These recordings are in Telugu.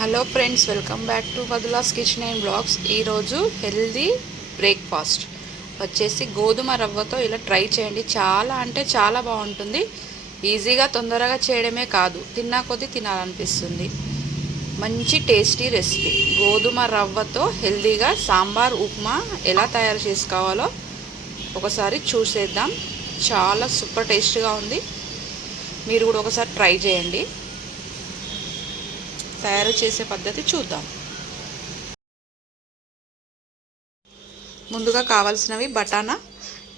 Hello friends welcome back to బదులాస్ kitchen and blogs ఈరోజు హెల్దీ బ్రేక్ఫాస్ట్ వచ్చేసి గోధుమ రవ్వతో ఇలా ట్రై చేయండి. చాలా అంటే చాలా బాగుంటుంది. ఈజీగా తొందరగా చేయడమే కాదు. తిన్నా కొద్దీ తినాలనిపిస్తుంది. మంచి టేస్టీ రెసిపీ గోధుమ రవ్వతో హెల్దీగా సాంబార్ ఉప్మా ఎలా తయారు చేసుకోవాలో ఒకసారి చూసేద్దాం. చాలా సూపర్ టేస్టీగా ఉంది. మీరు కూడా ఒకసారి ట్రై చేయండి. తయారు చేసే పద్ధతి చూద్దాం. ముందుగా కావాల్సినవి బటానా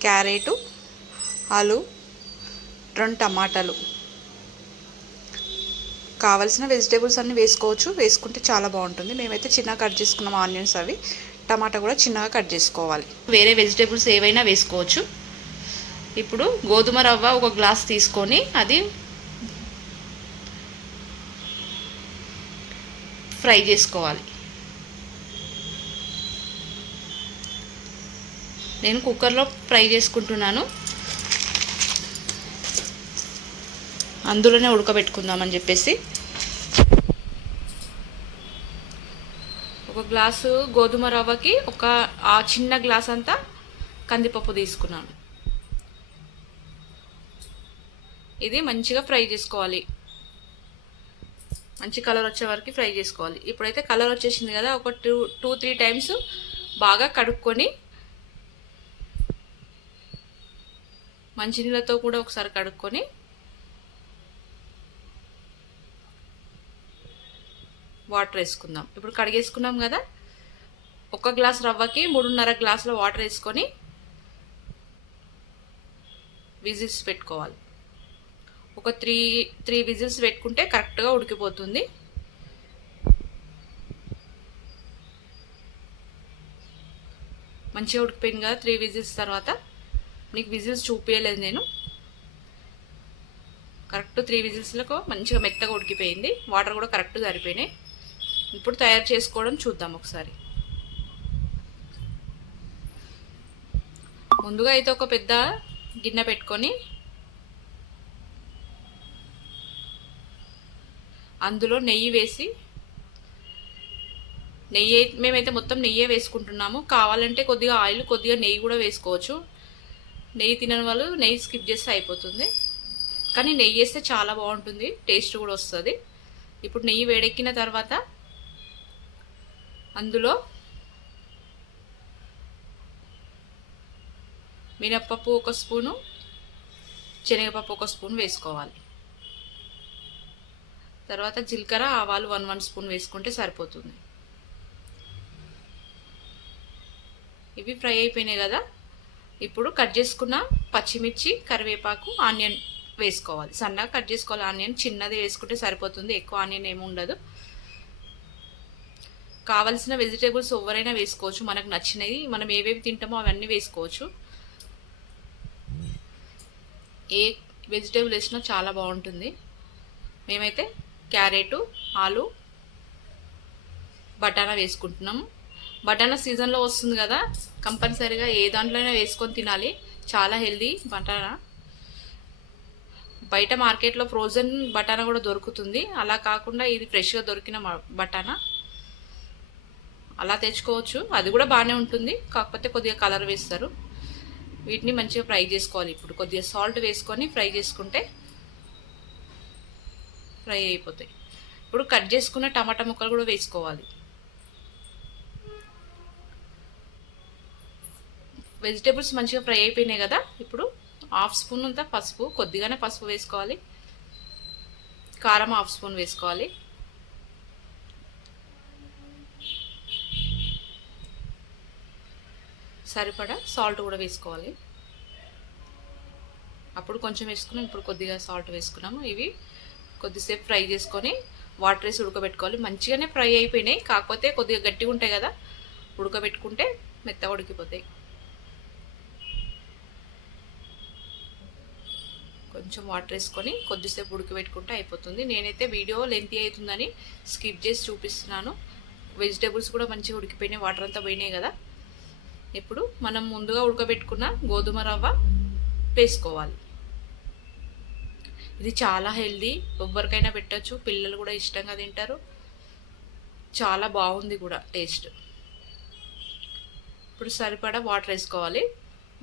క్యారెటు ఆలు రెండు టమాటాలు. కావలసిన వెజిటేబుల్స్ అన్నీ వేసుకోవచ్చు. వేసుకుంటే చాలా బాగుంటుంది. మేమైతే చిన్నగా కట్ చేసుకున్నాం ఆనియన్స్ అవి. టమాటా కూడా చిన్నగా కట్ చేసుకోవాలి. వేరే వెజిటేబుల్స్ ఏవైనా వేసుకోవచ్చు. ఇప్పుడు గోధుమ రవ్వ ఒక గ్లాస్ తీసుకొని అది ఫ్రై చేసుకోవాలి. నేను కుక్కర్లో ఫ్రై చేసుకుంటున్నాను. అందులోనే ఉడకబెట్టుకుందామని చెప్పేసి. ఒక గ్లాసు గోధుమ రవ్వకి ఒక ఆ చిన్న గ్లాస్ అంతా కందిపప్పు తీసుకున్నాను. ఇది మంచిగా ఫ్రై చేసుకోవాలి. మంచి కలర్ వచ్చే వరకు ఫ్రై చేసుకోవాలి. ఇప్పుడైతే కలర్ వచ్చేసింది కదా ఒక టూ టూ త్రీ టైమ్స్ బాగా కడుక్కొని మంచినీళ్ళతో కూడా ఒకసారి కడుక్కొని వాటర్ వేసుకుందాం. ఇప్పుడు కడిగేసుకున్నాం కదా ఒక గ్లాస్ రవ్వకి మూడున్నర గ్లాసుల వాటర్ వేసుకొని విజిల్స్ పెట్టుకోవాలి. ఒక త్రీ త్రీ విజిల్స్ పెట్టుకుంటే కరెక్ట్గా ఉడికిపోతుంది. మంచిగా ఉడికిపోయింది కదా త్రీ విజిల్స్ తర్వాత. నీకు విజిల్స్ చూపించలేదు నేను. కరెక్ట్ త్రీ విజిల్స్లకు మంచిగా మెత్తగా ఉడికిపోయింది. వాటర్ కూడా కరెక్ట్ సరిపోయినాయి. ఇప్పుడు తయారు చేసుకోవడం చూద్దాం ఒకసారి. ముందుగా అయితే ఒక పెద్ద గిన్నె పెట్టుకొని అందులో నెయ్యి వేసి నెయ్యి మేమైతే మొత్తం నెయ్యే వేసుకుంటున్నాము. కావాలంటే కొద్దిగా ఆయిల్ కొద్దిగా నెయ్యి కూడా వేసుకోవచ్చు. నెయ్యి తినని వాళ్ళు నెయ్యి స్కిప్ చేస్తే అయిపోతుంది. కానీ నెయ్యి వేస్తే చాలా బాగుంటుంది. టేస్ట్ కూడా వస్తుంది. ఇప్పుడు నెయ్యి వేడెక్కిన తర్వాత అందులో మినప్పప్పు ఒక స్పూను శనగపప్పు ఒక స్పూన్ వేసుకోవాలి. తర్వాత జీలకర్ర ఆవాలు వన్ వన్ స్పూన్ వేసుకుంటే సరిపోతుంది. ఇవి ఫ్రై అయిపోయినాయి కదా. ఇప్పుడు కట్ చేసుకున్న పచ్చిమిర్చి కరివేపాకు ఆనియన్ వేసుకోవాలి. సన్నగా కట్ చేసుకోవాలి. ఆనియన్ చిన్నది వేసుకుంటే సరిపోతుంది. ఎక్కువ ఆనియన్ ఏమి ఉండదు. కావలసిన వెజిటేబుల్స్ ఎవరైనా వేసుకోవచ్చు. మనకు నచ్చినవి మనం ఏవేవి తింటామో అవన్నీ వేసుకోవచ్చు. ఏ వెజిటేబుల్ వేసినా చాలా బాగుంటుంది. మేమైతే క్యారెట్ ఆలు బటానా వేసుకుంటున్నాము. బటానా సీజన్లో వస్తుంది కదా కంపల్సరీగా ఏ దాంట్లోనే వేసుకొని తినాలి. చాలా హెల్దీ బటానా బయట మార్కెట్లో ఫ్రోజన్ బటానా కూడా దొరుకుతుంది. అలా కాకుండా ఇది ఫ్రెష్గా దొరికిన బటానా అలా తెచ్చుకోవచ్చు. అది కూడా బాగానే ఉంటుంది. కాకపోతే కొద్దిగా కలర్ వేస్తారు. వీటిని మంచిగా ఫ్రై చేసుకోవాలి. ఇప్పుడు కొద్దిగా సాల్ట్ వేసుకొని ఫ్రై చేసుకుంటే ఫ్రై అయిపోతాయి. ఇప్పుడు కట్ చేసుకున్న టమాటా ముక్కలు కూడా వేసుకోవాలి. వెజిటేబుల్స్ మంచిగా ఫ్రై అయిపోయినాయి కదా ఇప్పుడు హాఫ్ స్పూన్ అంతా పసుపు కొద్దిగానే పసుపు వేసుకోవాలి. కారం హాఫ్ స్పూన్ వేసుకోవాలి. సరిపడా సాల్ట్ కూడా వేసుకోవాలి. అప్పుడు కొంచెం వేసుకున్నాం ఇప్పుడు కొద్దిగా సాల్ట్ వేసుకున్నాము. ఇవి కొద్దిసేపు ఫ్రై చేసుకొని వాటర్ వేసి ఉడకబెట్టుకోవాలి. మంచిగానే ఫ్రై అయిపోయినాయి. కాకపోతే కొద్దిగా గట్టిగా ఉంటాయి కదా ఉడకబెట్టుకుంటే మెత్తగా ఉడికిపోతాయి. కొంచెం వాటర్ వేసుకొని కొద్దిసేపు ఉడకబెట్టుకుంటే అయిపోతుంది. నేనైతే వీడియో లెంతీ అవుతుందని స్కిప్ చేసి చూపిస్తున్నాను. వెజిటేబుల్స్ కూడా మంచిగా ఉడికిపోయినాయి. వాటర్ అంతా పోయినాయి కదా. ఇప్పుడు మనం ముందుగా ఉడకబెట్టుకున్న గోధుమ రవ్వ వేసుకోవాలి. ఇది చాలా హెల్దీ ఎవరికైనా పెట్టచ్చు పిల్లలు కూడా ఇష్టంగా తింటారు. చాలా బాగుంది కూడా టేస్ట్. ఇప్పుడు సరిపడా వాటర్ వేసుకోవాలి.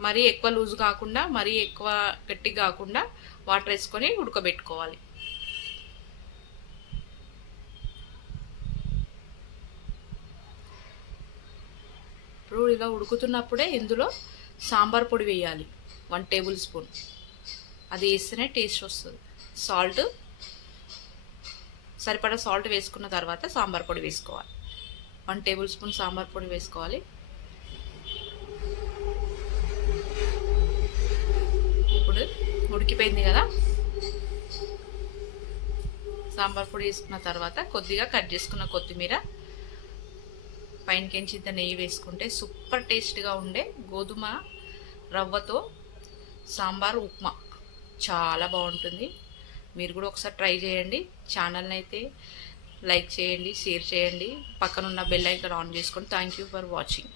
మరీ ఎక్కువ లూజ్ కాకుండా మరీ ఎక్కువ గట్టి కాకుండా వాటర్ వేసుకొని ఉడకబెట్టుకోవాలి. ఇప్పుడు ఇలా ఉడుకుతున్నప్పుడే ఇందులో సాంబార్ పొడి వేయాలి. One tablespoon. అది వేస్తేనే టేస్ట్ వస్తుంది. సాల్ట్ సరిపడా సాల్ట్ వేసుకున్న తర్వాత సాంబార్ పొడి వేసుకోవాలి. వన్ టేబుల్ స్పూన్ సాంబార్ పొడి వేసుకోవాలి. ఇప్పుడు ఉడికిపోయింది కదా? సాంబార్ పొడి వేసుకున్న తర్వాత కొద్దిగా కట్ చేసుకున్న కొత్తిమీర పైనకించి ఇంత నెయ్యి వేసుకుంటే సూపర్ టేస్ట్గా ఉండే గోధుమ రవ్వతో సాంబార్ ఉప్మా. చాలా బాగుంటుంది. మీరు కూడా ఒకసారి ట్రై చేయండి. ఛానల్ని అయితే లైక్ చేయండి షేర్ చేయండి. పక్కనున్న బెల్ ఐకాన్ ఆన్ చేసుకోండి థ్యాంక్ యూ ఫర్ వాచింగ్.